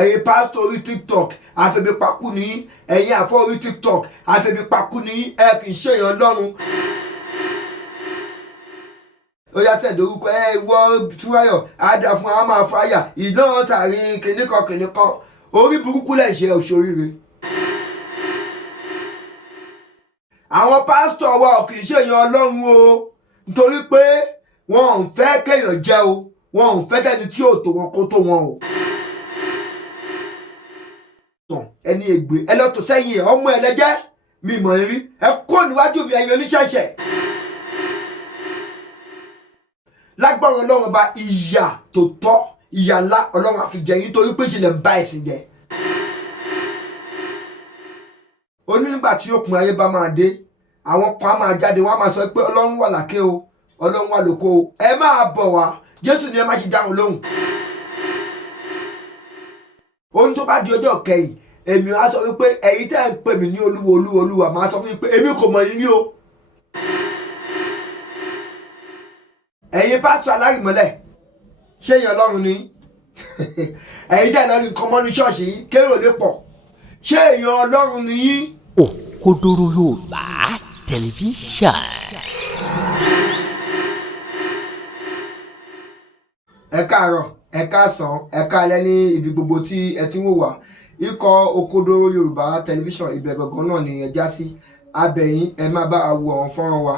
ẹ̀yin pásítọ̀ orí TikTok àfẹ̀bí pakú ní ẹ̀yin àfọ́ orí TikTok àfẹ̀bí pakú ní ẹ kì í ṣèyàn Ọlọ́run. ó yá tẹ̀dọ̀ orúkọ ìwọ Túráyọ̀ àdá fún àwọn máa fáyà iná tàrí kìnnìkan orí burúkú lẹ̀ ṣe òṣòríire. àwọn pásítọ̀ wa ò kì í ṣèyàn Ọlọ́run o nítorí pé wọn ò fẹ́ kéèyàn jẹ́ o wọn ò fẹ́ kẹ́ni tí ò tó wọn kó tó wọn o. ẹni ègbè ẹ lọ tó sẹ́yìn ẹ̀ ọmọ ẹlẹ́jẹ́ mi mọ̀ rí ẹ kó níwájú mi ẹ̀yin oníṣẹ̀ṣẹ̀. lágbára Ọlọ́run ọba ìyà tó tọ́ ìyà ńlá Ọlọ́run á fi jẹ yín torí pé ìṣẹ̀lẹ̀ ń bá ẹ̀sìn jẹ. ó ní nígbà tí òpin ayé bá máa dé àwọn kan á máa jáde wọ́n á máa sọ pé Ọlọ́run wà lákè o Ọlọ́run wà lóko o ẹ máa bọ̀ wá Jésù ni ẹ má ṣe dáhùn lóhùn. ohun tó bá di ọjọ́ kẹyìn èmi á sọ wípé ẹ̀yin tẹ́ ń pè mí ní olúwa máa sọ fún mi pé èmi kò mọ̀ yín rí o. ẹ̀yin pásítọ̀ alárìmọ́lẹ̀ ṣé èèyàn Ọlọ́run ni ẹ̀yin tẹ́ lọ rí nǹkan mọ́nú ṣọ́ọ̀ṣì yìí kérò lè pọ̀ ṣé èèyàn Ọlọ́run ni yín. Òkodoro Yorùbá tẹlifíṣàn. ẹ káàárọ̀ ẹ káàsán ẹ káalẹ́ ní ibi gbogbo tí ẹ ti ń wò wá ikọ̀ Òkodoro Yorùbá tẹlifíṣàn ibẹ̀ gangan náà ni ẹ já sí abẹ́yìn ẹ máa bá wo àwọn fọ́nrán wa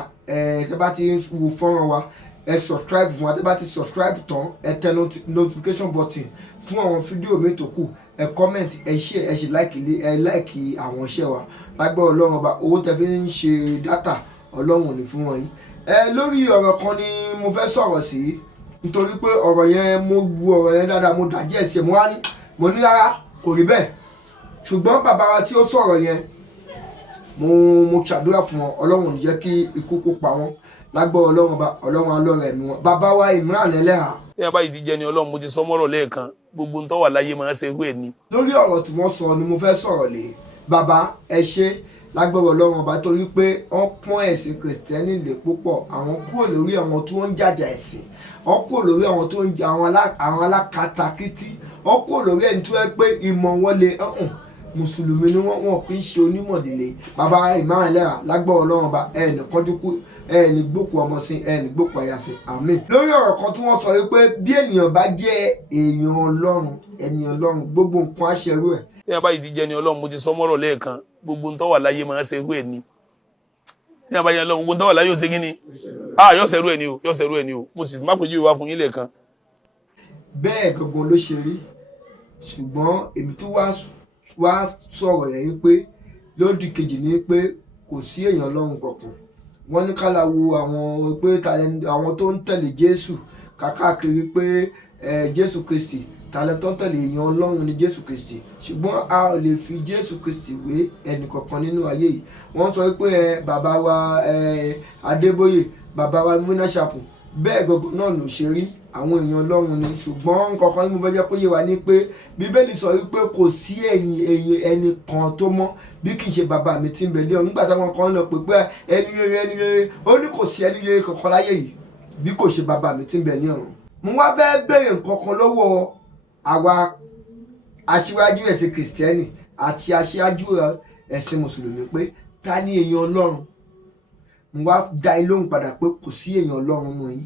tẹ́ bá ti ń wo fọ́nrán wa ẹ subscribe fún wa tẹ́ bá ti subscribe tán ẹ tẹ notification button fún àwọn fídíò mi tó kù ẹ comment ẹ share ẹ ṣe like àwọn iṣẹ́ wa lágbára Ọlọ́run ọba owó tẹ́ fi ń ṣe dátà Ọlọ́run ò ní fún wọn yín. lórí ọ̀rọ̀ kan ni mo fẹ́ sọ̀rọ̀ sí nítorí pé ọ̀rọ̀ yẹn mo wo ọ̀rọ̀ yẹn dáadáa mo dàjí ẹ̀ sí ẹ̀ mo ní rárá kò rí bẹ́ẹ̀ ṣùgbọ́n bàbá wa tí ó sọ̀rọ̀ yẹn mo ṣàdúrà fún wọn Ọlọ́run ò ní jẹ́ kí ikú kó pa wọ́n lágbára Ọlọ́run ọba Ọlọ́run alọ́rẹ̀ mi wọn bàbá wa Imran Eleha. tí a bá yìí ti jẹ ni Ọlọ́run mo ti sọ mọ́rọ̀ lẹ́ẹ̀kan gbogbo ń tó wà láyé máa ń ṣe irú ẹ̀ ni. lórí ọ̀rọ̀ tí wọ́n sọ ni mo fẹ́ sọ̀rọ̀ lé bàbá ẹ ṣé lágbára Ọlọ́run ọba torí pé wọ́n pọ́n ẹ̀sìn kìrìsìtẹ́nì lé púpọ̀ àwọn kúrò lórí àwọn tó ń jàjà ẹ̀sìn wọ́n kúrò lórí àwọn tó ń jà àwọn alákatakítí wọ́n kúrò lórí ẹni tó yẹ pé ìmọ̀ wọn lè mùsùlùmí ni wọ́n kì í ṣe onímọ̀délé bàbá Imran Eleha lágbára Ọlọ́run ọba ẹnì kánjúkú ẹnì gbòkú ọmọ sí ẹnì gbòkú àyà sí àmín. lórí ọ̀rọ̀ kan tí wọ́n sọ wípé bí ènìyàn bá jẹ́ èèyàn Ọlọ́run gbogbo nǹkan á ṣerú ẹ̀. tí a bá yìí ti jẹ ni Ọlọ́run mo ti sọ mọ́rọ̀ lẹ́ẹ̀kan gbogbo ń tó wà láyé máa ń ṣe irú ẹ̀ ni. tí a bá yẹ Ọlọ́run gbogbo ń tó wà láyé ò ṣe kí ni yóò ṣerú ẹ̀ ni o mo sì má pèjú ìwà fún yín lẹ́ẹ̀kan. bẹ́ẹ̀ gangan ló ṣe rí ṣùgbọ́n èmi tó wá sọ̀rọ̀ yẹn pé lódì kejì ni pé kò sí èèyàn Ọlọ́run kankan wọ́n ní ká la wo àwọn pé àwọn tó ń tẹ̀lé Jésù káàkiri pé Jésù Kristi tàlẹ́ tó ń tẹ̀lé èèyàn Ọlọ́run ní Jésù Kristi ṣùgbọ́n a ò lè fi Jésù Kristi wé ẹnì kankan nínú ayé yìí wọ́n sọ pé bàbá wa Adébóyè bàbá wa Múnáṣàpù bẹ́ẹ̀ gbogbo náà ló ṣe rí àwọn èèyàn Ọlọ́run ni ṣùgbọ́n nǹkan kan ní mo fẹ́ jẹ́ kó yé wa ní pé Bíbélì sọ wípé kò sí ẹni kan tó mọ́ bí kì í ṣe bàbá mi tí ń bẹ ní ọ̀run nígbà táwọn kan lọ pé ẹni rere ó ní kò sí ẹni rere kankan láyé yìí bí kò ṣe bàbá mi tí ń bẹ ní ọ̀run. mo wá fẹ́ béèrè nǹkan kan lọ́wọ́ àwa aṣíwájú ẹ̀sìn kìrìsìtẹ́nì àti aṣíwájú ẹ̀sìn mùsùlùmí pé ta ni èèyàn Ọlọ́run mo wá dá yín lóhùn padà pé kò sí èèyàn Ọlọ́run mọ́ yín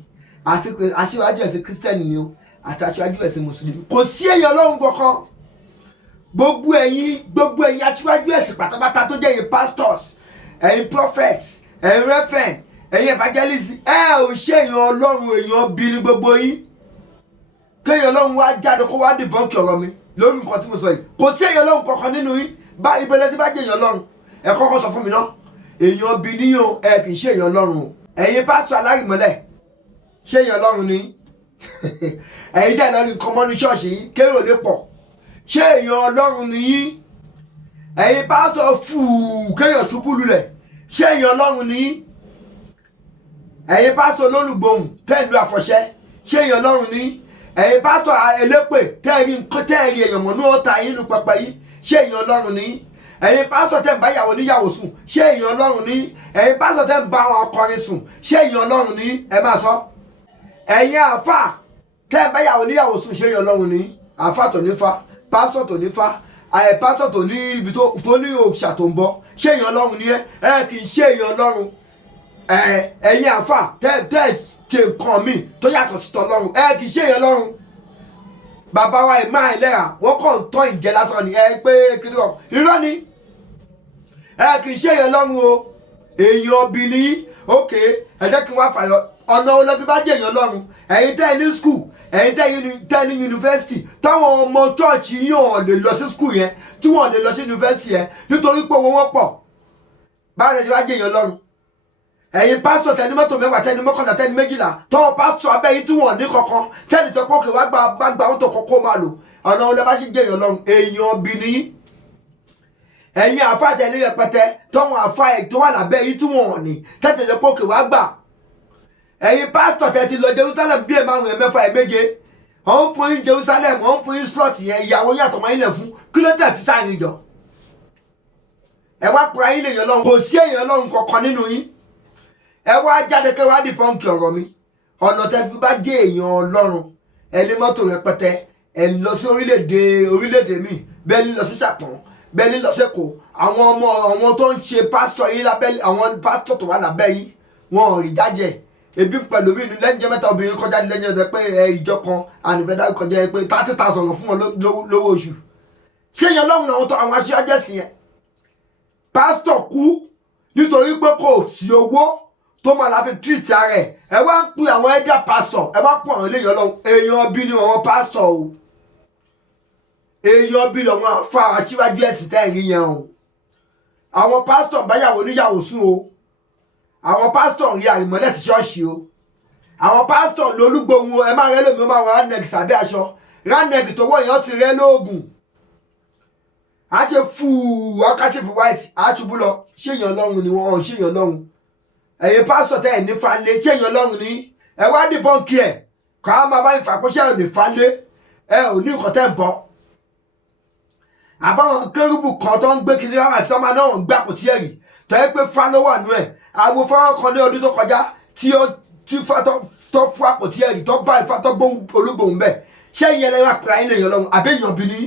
àti aṣíwájú ẹ̀sìn kírísítẹ́nì ni o àti aṣíwájú ẹ̀sìn mùsùlùmí kò sí èèyàn Ọlọ́run kankan gbogbo ẹ̀yin aṣíwájú ẹ̀sìn pátápátá tó jẹ́ ẹ̀yin pastors ẹ̀yin prophets ẹ̀yin reverend ẹ̀yin evangelists ò ṣe èèyàn Ọlọ́run èèyàn bí ní gbogbo yín kéèyàn Ọlọ́run wá jáde kó wá dìbọ́ǹkì ọ̀rọ̀ mi lórí nǹkan tí mo sọ yìí kò sí èèyàn Ọlọ́run kankan nínú yín bá ìbẹ̀lẹ̀ tí bá jẹ́ èèyàn Ọlọ́run ẹ kọ́kọ́ sọ fún mi náà èèyàn bí níyàn kì í ṣe èèyàn Ọlọ́run o ẹ̀yin pásítọ̀ alárìmọ́lẹ̀ ṣé èèyàn Ọlọ́run ni ẹ̀yin tẹ́ lọ rí nǹkan mọ́nú ṣọ́ọ̀ṣì yìí kérò lè pọ̀ ṣé èèyàn Ọlọ́run ni yín ẹ̀yin pásítọ̀ fùú kéèyàn ṣubú lulẹ̀ ṣé èèyàn Ọlọ́run ni yín ẹ̀yin pásítọ̀ olólùgbòhùn tẹ́ẹ̀lú àfọ̀ṣẹ́ ṣé èèyàn Ọlọ́run ni yín ẹ̀yin pásítọ̀ elépè tẹ́ẹ̀rí èèyàn mọ̀nú ọ̀tá yín lu pẹpẹ yìí ṣé èèyàn Ọlọ́run ni yín ẹ̀yin pásítọ̀ tẹ́ ń bá ìyàwó níyàwó sùn ṣé èèyàn Ọlọ́run ni ẹ̀yin pásítọ̀ tẹ́ ń bá àwọn ọkọrin sùn ṣé èèyàn Ọlọ́run ni ẹ máa sọ ẹ̀yin àáfà tẹ́ ń bá ìyàwó níyàwó sùn ṣé èèyàn Ọlọ́run ni àáfà tó nífa pásítọ̀ tó ní fá pásítọ̀ tó ní ibi tó ní òòṣà tó ń bọ ṣé èèyàn ọlọ́run ni ẹ kì í ṣe èèyàn ọlọ́run ẹ̀yin àfà tẹ́ ṣe nǹkan míì tó yàtọ̀ sí tọlọ́run kì í ṣe èèyàn ọlọ́run bàbá wa ìmọ̀ àìlẹ́ra wọ́n kàn ń tọ́ ìjẹ lásán ni pé kí ni wọ́n irọ́ ni kì í ṣe èèyàn ọlọ́run o èèyàn obìnrin òkè ẹ jẹ́ kí n wá fàyọ ọ̀nà olóbi bá jẹ́ èèyàn ọlọ́run ẹ̀yin tẹ́ ẹ ní skul ẹ̀yin tẹ́ ẹ ní yunifásitì táwọn ọmọ chọ́ọ̀chì yàn lè lọ sí skul yẹn tí wọ́n lè lọ sí yunifásitì yẹn nítorí pé owó wọn pọ̀ báwo ni ẹ ṣe wá jẹ́ èèyàn ọlọ́run ẹ̀yin pásítọ̀ tẹni mọ́tò mẹ́wàá tẹni mọ́kànlá tẹni méjìlá tọ́wọ́ pásítọ̀ abẹ́yìn tí wọ́n ní kankan tẹ́ni tó pọ́kè wá gba wọn tó kọ́kọ́ máa lò ọ̀nà olóbi bá ṣe jẹ́ èèyàn ọlọ́run èèyàn obìnrin ẹ̀yin àfáà tẹni rẹpẹtẹ tọ́wọ́n àfáà ẹ̀ tó wà lábẹ́ yìí tí wọ́n ní tẹ́tẹ̀ tó pọ́kè wá gbà ẹ̀yin pásítọ̀ tẹ́ ti lọ Jerusalem bí ẹ̀ márùn-ún ẹ̀ mẹ́fà ẹ̀ méje ọ̀hún fún yín Jerusalem ọ̀hún fún yín slot yẹn ìyàwó yàtọ̀ máa ń lẹ̀ fún kí ló tẹ̀ fi sáàrin jọ ẹ wá pura yín lè yàn lọ́run kò sí èèyàn lọ́run kankan nínú yín ẹ wá jáde kẹ́ wá di pọ́ǹkì ọ̀rọ̀ mi ọ̀nà tẹ́ fi bá jẹ́ èèyàn ọlọ́run ẹni mọ́tò rẹpẹtẹ ẹ lọ sí orílẹ̀-èdè mi bẹ́ẹ̀ ni lọ sí Ṣàpọ̀n bẹ́ẹ̀ ni lọ sí Èkó àwọn tó ń ṣe pásítọ̀ yín lábẹ́ àwọn pásítọ̀ tó wà lábẹ́ yín wọn ò rí jájẹ́ ebi pẹ̀lú mi lẹ́yìn jẹ́ mẹ́ta obìnrin kọjá lẹ́yìn ọ̀dẹ pé ìjọ kan ànìfẹ́dá kọjá pé 30,000 fún wọn lówó oṣù ṣé èèyàn lọ́run àwọn tó àwọn aṣíwájú ẹ̀sìn yẹn pásítọ̀ kú nítorí pé kò sí owó tó máa la fi tírìtì ara ẹ wá ń pè àwọn ẹ̀dá pásítọ̀ ẹ wá ń pè àwọn eléyàn lọ́run èèyàn bí ni àwọn pásítọ̀ o èèyàn bí lọ́wọ́ fa aṣíwájú ẹ̀sìn tẹ́ ẹ̀rí yẹn o àwọn pásítọ̀ báyàwó níyàwó sùn o àwọn pásítọ̀ rí àrìmọ́lẹ̀ sí ṣọ́ọ̀ṣì o àwọn pásítọ̀ lólúgbòhun ẹ máa rẹ́ lómi ó máa wọ ránẹ́gì sábẹ́ aṣọ ránẹ́gì tó wọ̀ èèyàn ti rẹ́ lóògùn a ṣe fúù ọkàṣẹ́fù white àtúbú lọ ṣéèyàn lọ́run ni wọ́n ṣéèyàn lọ́run ẹ̀yin pásítọ̀ tẹ́ ẹ̀ ní falẹ̀ ṣéèyàn lọ́run ni ẹ wá dìbọn kí ẹ̀ kọ́ á máa bá ìfà kó ṣẹ́ ò ní falẹ̀ ẹ ò ní nǹkan tẹ́ ń bọ̀ àbáwọn kérúbù kan tó ń gbé kiri àwọn àti ọmọ náà ń gbé àpótí ẹ̀rí tó yẹ pé fa ló wà nú ẹ̀ àwọn fọ́nrán kan ní ọdún tó kọjá tí fa tó fún àpótí ẹ̀rí tó bá ìfà tó gbóhùn olúgbòhùn bẹ́ẹ̀ ṣé ìyẹn lẹ́yìn àpẹẹrẹ ayé lèèyàn lọ́run àbẹ́yàn bí ní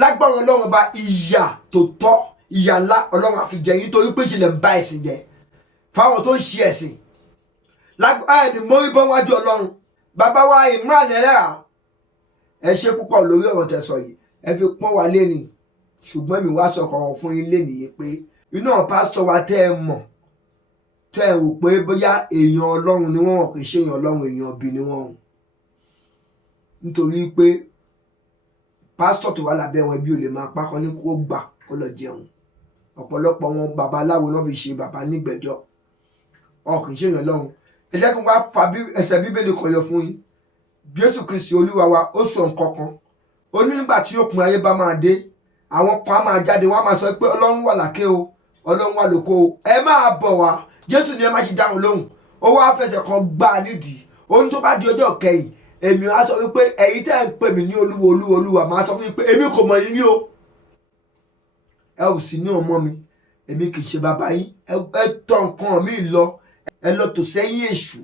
lágbára ọlọ́run bá ìyà tó tọ́ ìyà ńlá ọlọ́run àfi jẹ yín torí pé ìṣẹ̀lẹ̀ ń bá ẹ̀sìn jẹ fáwọn tó ń ṣe ẹ̀sìn ẹni mórí bọ́ wájú ọlọ́run bàbá wa Imran Eleha ẹ ṣe púpọ̀ lórí ọ̀rọ̀ tẹ́ sọ yìí ẹ fi pọ́n wa léni ṣùgbọ́n mi wá sọ̀kọ̀ fún yín léni yìí pé iná pásítọ̀ wa tẹ́ ẹ mọ̀ tẹ́ ẹ rò pé bóyá èèyàn ọlọ́run ni wọ́n kì í ṣe èèyàn ọlọ́run èèyàn ọbí ni wọ́n nítorí pé pásítọ̀ tó wà lábẹ́ wọn bí o lè máa pákọ́ ní kó gbà kó lọ jẹun ọ̀pọ̀lọpọ̀ wọn babaláwo náà fi ṣe bàbá nígbẹ̀jọ́ ọkùn ṣe èèyàn lọ́run ẹ jẹ́ kí wọ́n fa ẹsẹ̀ bíbélì kan yọ fún yín Jésù Kristi olúwa wa ó sọ nǹkan kan ó ní nígbà tí òpin ayé bá máa dé àwọn kan á máa jáde wọ́n á máa sọ pé ọlọ́run wà lákè o ọlọ́run wà lóko o ẹ máa bọ̀ wá Jésù ni ẹ má ṣe dáhùn lóhùn ó wá fẹsẹ̀ kan gbá a nídìí ohun tó bá di ọjọ́ kẹyìn èmi á sọ wípé ẹ̀yin tẹ́ ẹ̀ ń pè mí ní olúwa máa sọ fún mi pé èmi kò mọ̀ yín rí o ẹ ò sì ní ọmọ mi èmi kì í ṣe bàbá yín ẹ tọ̀ nǹkan mi lọ ẹ lọ tò sẹ́yìn èṣù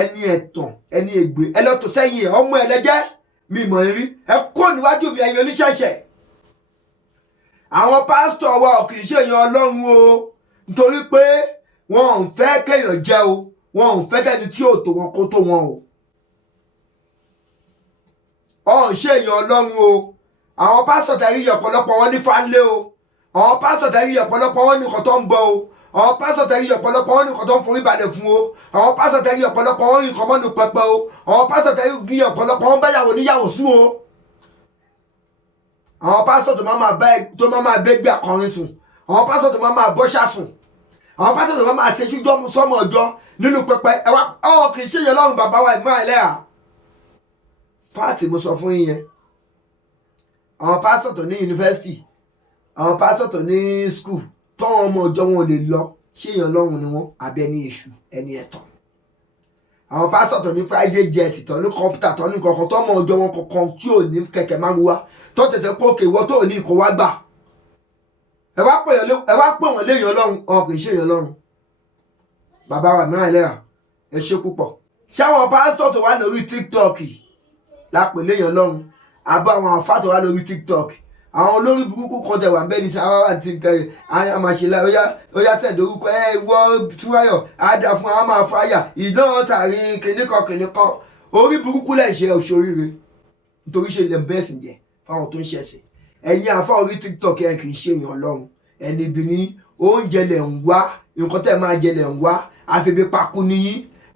ẹni ẹ̀tàn ẹni ègbè ẹ lọ tò sẹ́yìn ọmọ ẹlẹ́jẹ́ mi mọ̀ rí ẹ kó níwájú mi ẹ̀yin oníṣẹ̀ṣẹ̀ àwọn pásítọ̀ wa ò kì í ṣèyàn ọlọ́run o nítorí pé wọn ò fẹ́ kéèyàn jẹ́ o wọn ò fẹ́ tẹ́ni tí ò tó wọn kó tó wọn o ọ̀hún ṣe èèyàn ọlọ́run o àwọn pásítọ̀ tẹ̀rí ọ̀pọ̀lọpọ̀ wọn ní fáńlé o àwọn pásítọ̀ tẹ̀rí ọ̀pọ̀lọpọ̀ wọn ní nǹkan tó ń bọ̀ o àwọn pásítọ̀ tẹ̀rí ọ̀pọ̀lọpọ̀ wọn ní nǹkan tó ń forí balẹ̀ fún o àwọn pásítọ̀ tẹ̀rí ọ̀pọ̀lọpọ̀ wọn ní nǹkan mọ́nu pẹpẹ o àwọn pásítọ̀ tẹ̀rí ọ̀pọ̀lọpọ̀ wọn báyàwó níyàwó sùn o àwọn pásítọ̀ tó máa bẹ́ gbé akọrin sùn àwọn pásítọ̀ tó máa bọ́ṣà sùn àwọn pásítọ̀ tó máa ṣe ṣújọ́ sọ́mọ ọjọ́ nínú pẹpẹ ẹ wá kì í ṣe yẹn lọ́rùn bàbá wa Imran Eleha fáàtì mo sọ fún yín yẹn àwọn pásítọ̀ tó ní yunifásitì àwọn pásítọ̀ tó ní skul tọ́wọ́n ọmọ ọjọ́ wọn ò lè lọ ṣé èèyàn lọ́rùn ni wọ́n àbí ẹni èṣù ẹni ẹ̀tàn àwọn pásítọ̀ tó ní private jet tó ní kọ̀ǹpútà tó ní kọ̀ọ̀kan tọ́mọ ọjọ́ wọn kọ̀ọ̀kan tí ò ní kẹ̀kẹ́ márúwá tó tẹ̀tẹ̀ pé òkè ìwọ tó ní ìkó wá gbà ẹ wá pè wọ́n léèyàn ọlọ́run ọ̀hún kì í ṣe èèyàn ọlọ́run bàbá wa Imran Eleha ẹ ṣe púpọ̀ ṣé àwọn pásítọ̀ tó wà lórí TikTok lápè léèyàn ọlọ́run àbá àwọn àfáàtọ̀ wá lórí TikTok àwọn olórí burúkú kan tẹ̀ wà ń bẹ́ẹ̀ ní sáwá wà TikTok àwọn àmàṣẹ́lá ó yá tẹ̀dọ̀ orúkọ wọ́ túwáyọ̀ àdá fún àwọn máa fáyà ìdánwò tàrí kìnnìkan orí burúkú lẹ̀ ṣe òṣòríire nítorí ṣe lè bẹ́ẹ̀ sì jẹ́ fáwọn tó ń ṣẹ̀sìn ẹ̀yin àfa orí TikTok ẹ̀ kì í ṣe èèyàn Ọlọ́run ẹni bí ní oúnjẹ lẹ̀ ń wá nǹkan tẹ̀ máa jẹ lẹ̀ ń wá àfẹ́bí pakú nìyí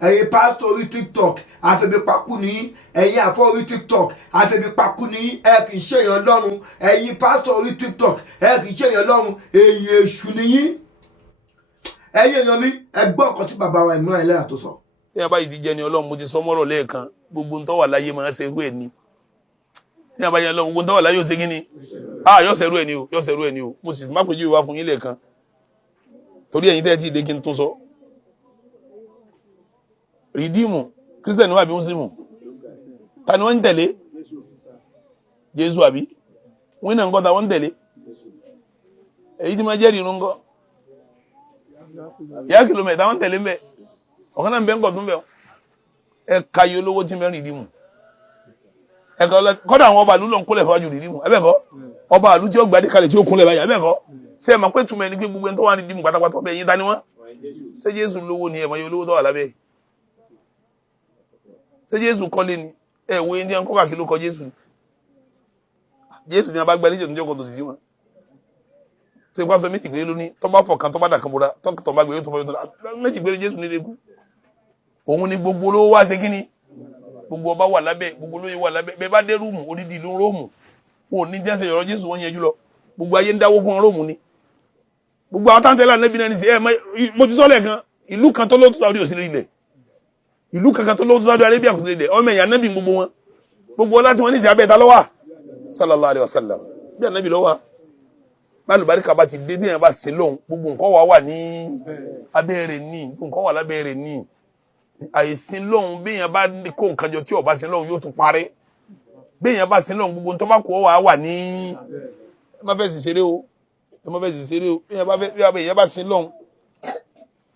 ẹ̀yin pásítọ̀ orí TikTok àfẹ́bí pakú nìyí ẹ̀yin àfa orí TikTok àfẹ́bí pakú nìyí ẹ̀ kì í ṣe èèyàn Ọlọ́run ẹ̀yin pásítọ̀ orí TikTok ẹ̀ kì í ṣe èèyàn Ọlọ́run èyí èṣù nìyí ẹ̀yin èèyàn mi ẹ gbọ́ nǹkan tí bàbá wa Ìmúra Ẹlẹ́yà tó sọ. tí a bá yìí ti jẹ́ ni Ọlọ́run mo ti sọ mọ́rọ̀ lẹ́ẹ̀kan gbogbo ntọ́ wà láyé máa ń ṣerú ẹ̀ ni tí a bá yẹ Ọlọ́run gbogbo ntọ́ wà láyé ó ṣe kí ni yọ ṣerú ẹ̀ ni o yọ ṣerú ẹ̀ ni o mo sì má pèjú ìwà fún yín lẹ́ẹ̀kan torí ẹ̀yin tẹ́ẹ̀ tí ìdè kí n tún sọ rìdíìmù kírísítẹ̀nì wà bí mùsùlùmù ta ni wọ́n ń tẹ̀lé Jésù àbí wọ́n náà ń kọ́ ta wọ́n ń tẹ̀lé èyí tí máa jẹ́rìí irun ńkọ́ ìyá kìlómítà wọ́n ń tẹ̀lé mbẹ́ ọ̀kan náà ń bẹ́ ń kọ̀ tún bẹ́ ẹ̀ka yìí olówó tí mẹ́rin rìdíìmù ẹ̀ka kọ́dà àwọn ọba àlú ló ń kólẹ̀ fájú rìdíìmù ẹ̀bẹ̀kọ́ ọba àlú tí ó gbadé kalẹ̀ tí ó kúnlẹ̀ báyà ẹ̀bẹ̀kọ́ ṣé ẹ̀ máa pé túmọ̀ ẹni pé gbogbo ẹni tó wà rìdíìmù pátápátá ọbẹ̀ yín dání wọn ṣé Jésù lówó ni ẹ̀mọ́ yẹn olówó tó wà lábẹ́ ṣé Jésù kọ́lé ni ẹ̀ wo ẹni tí wọ́n kọ́ kàkí ló kọ Jésù ni Jésù ni a bá gbẹ́ níjẹ̀ tó jẹ́ kọ́ tó sì sí wọn tó ipá sọ méjì gbé lóní tó bá fọkàn tó bá dà kan bóra tó bá gbé tó bá méjì gbé Jésù ní ilé-ikú òun ni gbogbo olówó wá ṣe kíni gbogbo ọba wà lábẹ́ gbogbo olóyè wà lábẹ́ bẹ́ẹ̀ bá dé rúùmù odidi ìlú róòmù wọn ò ní jẹ́sẹ̀ yọ̀rọ̀ Jésù wọn yẹjú lọ gbogbo ayé ń dáwó fún róòmù ni gbogbo àwọn táǹtẹ̀lá nẹ́bí náà ní sí mo ti sọ́lẹ̀ kan ìlú kan tó lóòtú Saudi òsì ilẹ̀ ìlú kankan tó lóòtú Saudi Arabia òsì ilẹ̀ ọmọ ẹ̀yà nẹ́bí gbogbo wọn gbogbo ọlá tí wọ́n ní sí abẹ́ta lọ́wọ́ sallallahu alaihi wasallam bí ànẹ́bí lọ́wọ́ bálùbáríkà bá ti dé bí èèyàn bá sin lóhun gbogbo nǹkan wà ní abẹ́rẹ́ ní gbogbo nǹkan wà lábẹ́rẹ́ ní àìsìn lóhun bí èèyàn bá kó nǹkan jọ tí ó bá sin lóhun yóò tún parẹ́ bí èèyàn bá sin lóhun gbogbo tó bá kó wà ní ẹ má fẹ́ sì ṣeré o ẹ má fẹ́ sì ṣeré o bí èèyàn bá sin lóhun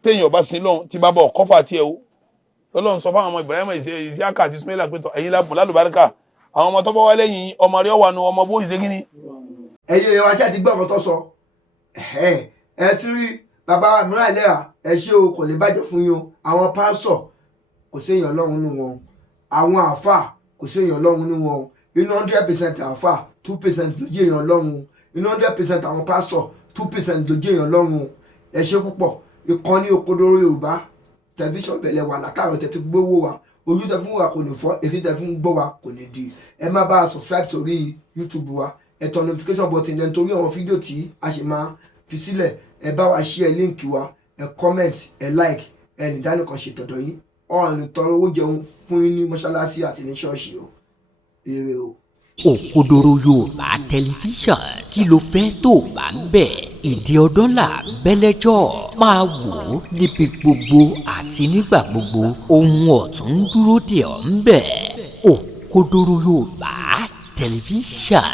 téèyàn bá sin lóhun tí bá bọ̀ kọ́fà tiẹ̀ o Ọlọ́run sọ fáwọn ọmọ Ibrahim Isiaka àti Ismaila pé ẹ̀yin lábùn lálùbáríkà àwọn ọmọ tó bá wá lẹ́yìn ọmọ rẹ̀ wà nù ọmọ bó ìṣe kíni. ẹ̀yin èèyàn wa ṣe àti gbọ́ ọ̀rọ̀ tó sọ ẹ ti rí bàbá Ìmúra Ẹlẹ́yà ẹ ṣé o kò ní bàjẹ́ fún yín o àwọn pásítọ̀ kò sí èèyàn Ọlọ́run nínú wọn àwọn àáfà kò sí èèyàn Ọlọ́run nínú wọn inú 100% àáfà 2% ló jẹ́ èèyàn Ọlọ́run inú 100% àwọn pásítọ̀ 2% ló jẹ́ èèyàn Ọlọ́run ẹ ṣé púpọ̀ ìkànnì Òkodoro Yorùbá tẹlifíṣàn bẹ̀lẹ̀ wà látàrọ̀ tẹ̀ ti gbówó wa ojú tẹ fún wa kò ní fọ́ ètí tẹ fún gbọ́ wa kò ní di ẹ má bá a subscribe sórí YouTube wa ẹ tọ notification button lẹ́nu torí àwọn fídíò tí a ṣe máa fi sílẹ̀ ẹ bá wa share líǹkì wa ẹ comment ẹ like ẹ nìdánìkan ṣètọ̀dọ̀ yín ọ̀rìn tọrọ owó jẹun fún yín ní mọ́ṣáláṣí àti ní ṣọ́ọ̀ṣì o èrè o. Òkodoro Yorùbá tẹlifíṣàn kí ló fẹ́ tó bá ń bẹ̀ èdè ọdún là bẹ́lẹ́jọ́ máa wò ó níbi gbogbo àti nígbà gbogbo ohun ọ̀tún dúró dè ọ́ ń bẹ̀ Òkodoro Yorùbá tẹlifíṣàn.